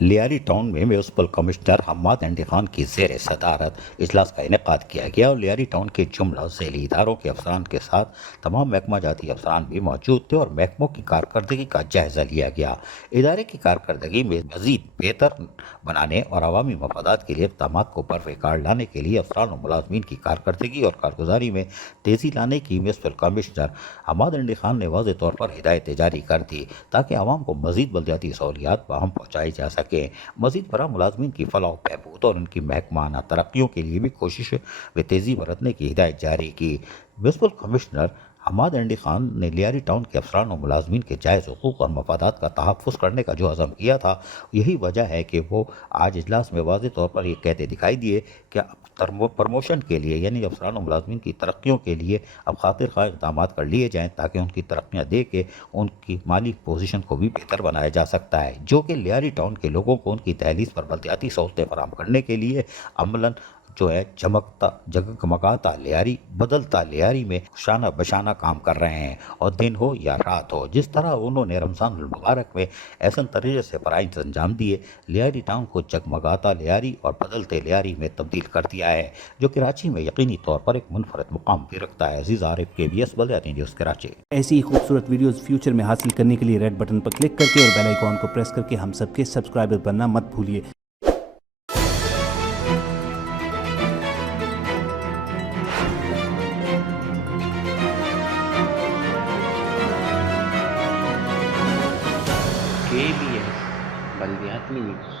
Lyari town میں municipal commissioner Hammad انڈی خان کی زیر صدارت اجلاس کا انعقاد کیا گیا اور لیاری ٹاؤن کے جملہ ذیلی اداروں کے افسران کے ساتھ تمام محکمہ جاتی افسران بھی موجود تھے اور محکموں کی کارکردگی کا جائزہ لیا گیا۔ ادارے کی کارکردگی میں مزید بہتر بنانے اور عوامی مفادات کے لیے اقدامات کو بروقار لانے کے لیے افسران و ملازمین کی کارکردگی اور کارگزاری میں تیزی لانے کی میونسپل کمشنر حماد انڈی خان نے واضح طور پر ہدایتیں جاری کر دی تاکہ عوام کو مزید بلدیاتی سہولیات فراہم پہنچائی جا سکے۔ مزید برآں ملازمین کی فلاح و بہبود اور ان کی محکمانہ ترقیوں کے لیے بھی کوشش و تیزی برتنے کی ہدایت جاری کی۔ میونسپل کمشنر حماد انڈی خان نے لیاری ٹاؤن کے افسران و ملازمین کے جائز حقوق اور مفادات کا تحفظ کرنے کا جو عزم کیا تھا، یہی وجہ ہے کہ وہ آج اجلاس میں واضح طور پر یہ کہتے دکھائی دیے کہ پروموشن کے لیے یعنی افسران و ملازمین کی ترقیوں کے لیے اب خاطر خواہ اقدامات کر لیے جائیں تاکہ ان کی ترقیاں دے کے ان کی مالی پوزیشن کو بھی بہتر بنایا جا سکتا ہے، جو کہ لیاری ٹاؤن کے لوگوں کو ان کی دہلیز پر بلدیاتی سہولتیں فراہم کرنے کے لیے عملاً جو ہے جگمگاتا لیاری بدلتا لیاری میں شانہ بشانہ کام کر رہے ہیں، اور دن ہو یا رات ہو۔ جس طرح انہوں نے رمضان المبارک میں احسن طریقے سے فرائض انجام دیے، لیاری ٹاؤن کو جگمگاتا لیاری اور بدلتے لیاری میں تبدیل کر دیا ہے، جو کراچی میں یقینی طور پر ایک منفرد مقام بھی رکھتا ہے۔ عزیز عارف، KBS بلدیاتی نیوز کراچی۔ ایسی ہی خوبصورت ویڈیوز فیوچر میں حاصل کرنے کے لیے ریڈ بٹن پر کلک کر کے اور بیل آئیکن کو پریس کر کے ہم سب کے سبسکرائبر بننا مت بھولیے۔ KBS بلدیاتی نیوز۔